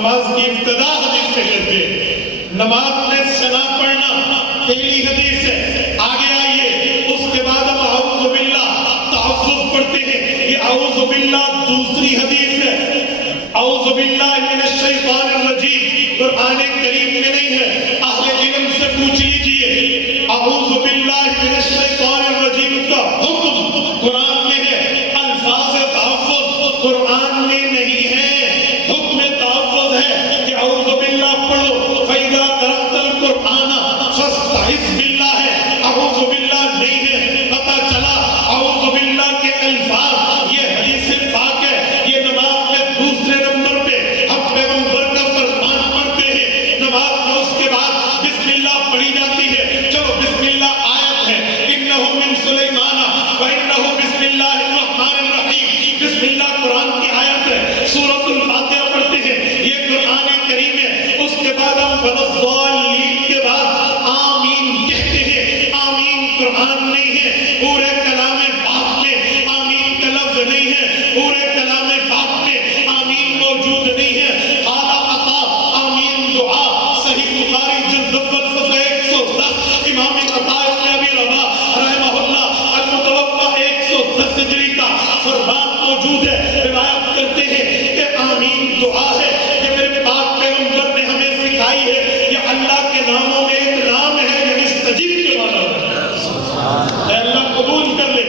نماز کی ابتدا حدیث سے کرتے ہیں. نماز میں ثنا پڑھنا پہلی حدیث ہے. آگے آئیے اس کے بعد ہم اعوذ باللہ تحفظ پڑھتے ہیں. یہ اعوذ باللہ دوسری حدیث ہے. اعوذ باللہ من الشیطان الرجیم قرآن کریم میں نہیں ہے. اہل علم سے پوچھ لیجئے اعوذ باللہ من الشیطان الرجیم کا حکم قرآن میں ہے. الفاظ تحفظ قرآن میں نہیں ہے. حکم تحفظ ہے کہ اعوذ باللہ پڑھو. فَإِذَا قَرَأْتَ الْقُرْآنَ فَاسْتَعِذْ بِاللَّهِ. اعوذ باللہ نہیں ہے. پتہ چلا اعوذ باللہ کے الفاظ یہ حدیث پاک ہے. یہ نماز میں دوسرے نمبر پہ ہم پیغمبر کا فرمان پڑھتے ہیں. نماز میں اس کے بعد بسم اللہ پڑھی جاتی ہے. چلو بسم اللہ آیت ہے انہ من سلیمان وانہ بسم اللہ الرحمن الرحیم. بسم اللہ قرآن کی آیت ہے. سورۃ الفاتحہ پڑھتے ہیں. یہ قرآن کریم ہے. اس کے بعد ہم وَلَضَّالِّينَ کے بعد آمین کہتے ہیں. آمین قرآن نہیں ہے. پورے کلام پاک میں آمین کا لفظ نہیں ہے. پورے کلام پاک میں آمین موجود نہیں ہے. قال عطا آمین دعا صحیح بخاری جلد اول صفحہ 110 امام عطا ابن ابی رباح رحمہ اللہ المتوفى 110 ہجری کا فرمان موجود ہے. روایت کرتے ہیں کہ آمین دعا ہے. یہ میرے پاک پیغمبر نے ہمیں سکھائی ہے. یہ اللہ کے ناموں میں ایک نام ہے جو مستجیب کے معنی ہے. اے اللہ قبول کر لے.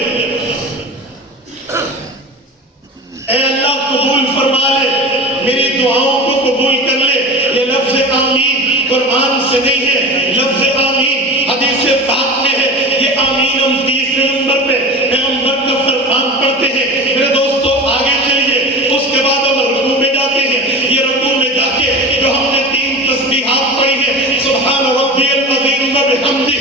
اے اللہ قبول فرما لے. میری دعاؤں کو قبول کر لے. یہ لفظ آمین قرآن سے نہیں ہے. لفظ آمین حدیث پاک میں ہے. یہ آمین ہم تیسرے نمبر پہ پیغمبر کا فرمان پڑھتے ہیں. میرے دوستو آگے چلیے. اس کے بعد ہم رکوع میں جاتے ہیں. یہ رکوع میں جا کے جو ہم نے 3 تسبیحات پڑھی ہیں سبحان ربی العظیم وبحمدہ.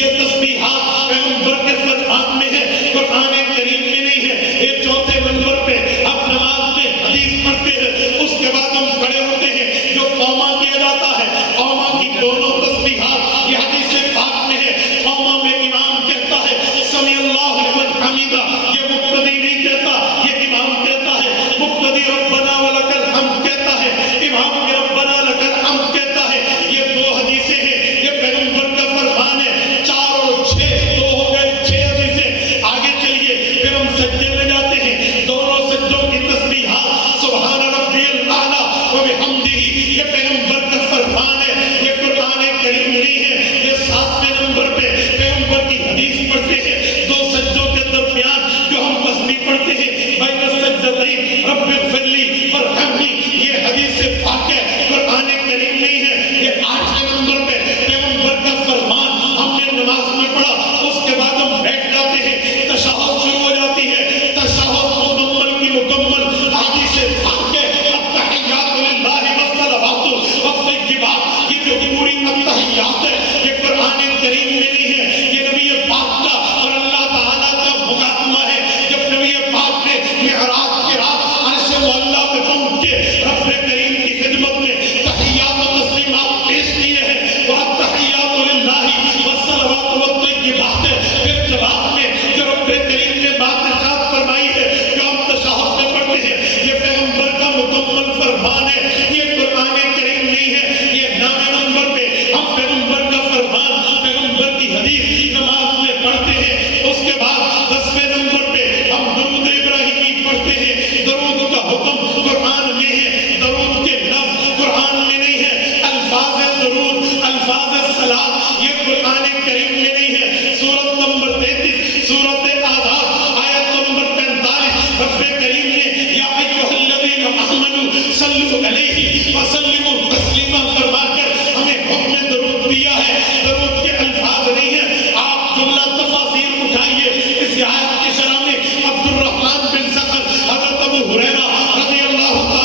یہ تسبیحات پیغمبر کے فرمان میں ہے. قرآن کریم میں نہیں ہے. یہ چوتھے نمبر پہ ہم نماز میں حدیث پڑھتے ہیں. اس کے بعد ہم کھڑے ہوتے ہیں. جو قوما کیا جاتا ہے قوما کی دونوں تسبیحات یہ حدیث پاک میں ہے. قوما میں امام کہتا ہے سمی اللہ لمن حمیدہ. یہ مقتدی نہیں کہتا. یہ امام کہتا ہے. مقتدی ربنا ولک الحمد کہتا ہے. امام بھی ربنا لک الحمد کہتا ہے. یہ 2 حدیثیں ہیں. یہ پیغمبر کا فرمان ہے. 4 اور 6 2 ہو گئے 6 حدیثیں. آگے چلیے پھر ہم سجدے میں جاتے ہیں. دونوں سجدوں کی تسبیحات سبحان ربی الاعلیٰ وبحمدہ. یہ پیغمبر کا فرمان ہے. یہ قرآن کریم نہیں ہے. یہ 7ویں نمبر پہ پیغمبر کی حدیث پڑھتے ہیں. 2 سجدوں کے درمیان جو ہم تسبیح پڑھتے ہیں بین السجدتین رب اغفر لی وارحمنی. یہ حدیث پاک ہے. قرآن کریم نہیں ہے. یہ 8ویں نمبر پہ پیغمبر کا فرمان ہم نے نماز میں پڑھا. اس کے بعد ہم بیٹھ جاتے ہیں. تشہد شروع ہو جاتی ہے. تشہد مکمل کی مکمل حدیث پاک ہے. التحیات للہ والصلوات والطیبات. یہ جو پوری التحیات ہے یہ قرآن کریم میں نہیں ہے. یہ نبی پاک کا اور اللہ تعالیٰ کا مقدمہ ہے. جب نبی پاک نے معراج کی رات عرش معلیٰ پہ پہنچ کے رب کریم کی خدمت میں تحیات و تسلیمات پیش کیے ہیں. وہ التحیات للہ والصلوات والطیبات ہے. پھر جواب میں جو رب کریم نے بات ارشاد فرمائی ہے جو ہم تشہد میں پڑھتے ہیں یہ پیغمبر کا مکمل فرمان ہے. یہ قرآن کریم نہیں ہے. یہ 9ویں نمبر پہ ہم پیغمبر کا فرمان پیغمبر کی حدیث نماز میں پڑھتے ہیں. اس کے بعد 10ویں نمبر پہ ہم درود ابراہیمی پڑھتے ہیں. درود کا حکم قرآن میں ہے. درود کے لفظ قرآن میں نہیں ہے. الفاظ درود الفاظ صلاۃ یہ قرآن کریم میں نہیں ہے. سورت نمبر 33 سورت احزاب آیت نمبر 45 رب کریم نے یا ایھا الذین آمنوا صلوا علیہ وسلموا تسلیما فرما کر ہمیں حکم درود دیا ہے. درود کے الفاظ نہیں ہے. آپ جملہ تفاسیر اٹھائیے. اس آیت کی شرح میں عبد الرحمن بن صخر حضرت ابو ہریرہ رضی اللہ تعالیٰ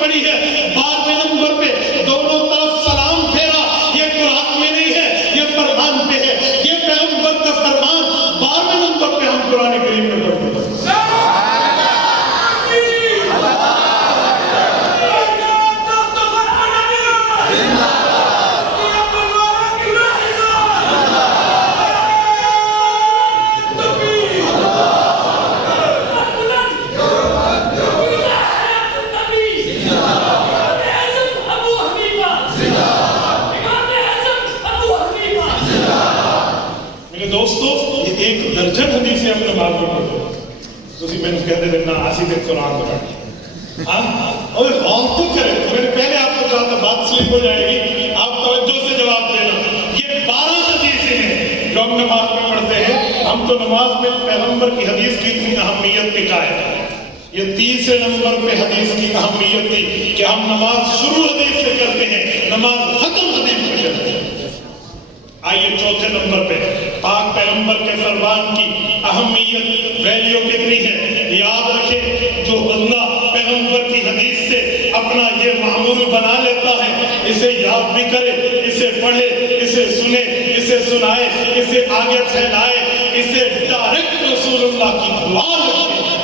پڑھی ہے 12ویں نمبر پہ دونوں طرف سلام پھیرا. یہ قرآن میں نہیں ہے، یہ فرمان پہ ہے. یہ پیغمبر کا فرمان 12ویں نمبر پہ ہم قرآن کریم میں پڑھتے ہیں. درجن حدیث ہے اپنے بات میں پڑھو تو میں نے کہہ دے دینا آسی دن قرآن کو پڑھ اور غور تو کرے. تو میں نے پہلے آپ کو کہا تھا بات سلپ ہو جائے گی، آپ توجہ سے جواب دینا. یہ 12 حدیثیں ہیں جو ہم نماز میں پڑھتے ہیں. ہم تو نماز میں پیغمبر کی حدیث کی اتنی اہمیت کے قائل ہیں. یہ 30 نمبر پہ حدیث کی اہمیت تھی کہ ہم نماز شروع حدیث سے کرتے ہیں، نماز ختم حدیث سے کرتے ہیں. آئیے چوتھے نمبر پہ پاک پیغمبر کے فرمان کی اہمیت ویلیو کتنی ہے. یاد رکھے جو بندہ پیغمبر کی حدیث سے اپنا یہ معمول بنا لیتا ہے، اسے یاد بھی کرے، اسے پڑھے، اسے سنے، اسے سنائے، اسے آگے پھیلائے، اسے ڈائریکٹ رسول اللہ کی دعا لگتی ہے.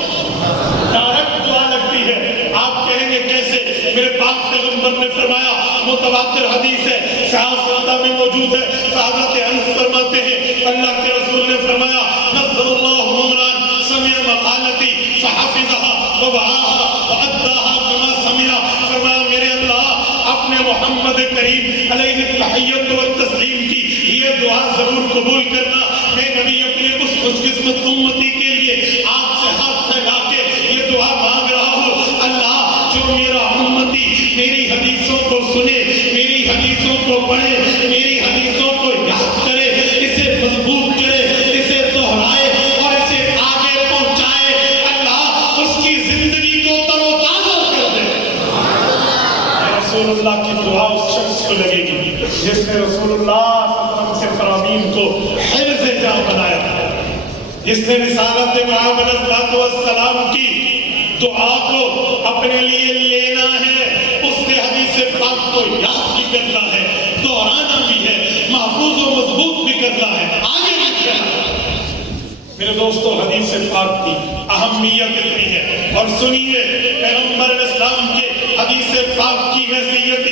ڈائریکٹ دعا لگتی ہے. آپ کہیں گے کیسے؟ میرے پاک پیغمبر نے فرمایا، متواتر حدیث ہے، صحیح سنتہ میں موجود ہے. حضرت انس فرماتے ہیں اللہ کے رسول نے فرمایا نظر اللہ عمران سمع مقالتی فحفظها ووعاها واداها كما سمع. فرمایا میرے اللہ اپنے محمد کریم علیہ التحیت والتسلیم کی یہ دعا ضرور قبول کرنا. میں نبی اپنے اس خوش قسمت امتی کے لیے آپ سے ہاتھ پھیلا کے یہ دعا مانگ رہا ہوں. اللہ جو میرا امتی میری حدیثوں کو سنے، میری حدیثوں کو پڑھے، میری حدیثوں کو یاد کرے، اسے مضبوط کرے، اسے دہرائے اور اسے آگے پہنچائے، اللہ اس کی زندگی کو تر و تازہ کر دے. رسول اللہ کی دعا اس شخص کو لگے گی جس نے رسول اللہ صلی اللہ علیہ وسلم کے فرامین کو حفظ جان بنایا تھا، جس نے رسالت محمد علیہ السلام کی دعا کو اپنے لیے لینا ہے. اس نے حدیث پاک کو یاد بھی کرنا ہے، دہرانا بھی ہے، محفوظ و مضبوط بھی کرنا ہے، آگے بھی چلنا ہے. میرے دوستو حدیث پاک کی اہمیت اتنی ہے. اور سنیے پیغمبر اسلام کے حدیث پاک کی حیثیت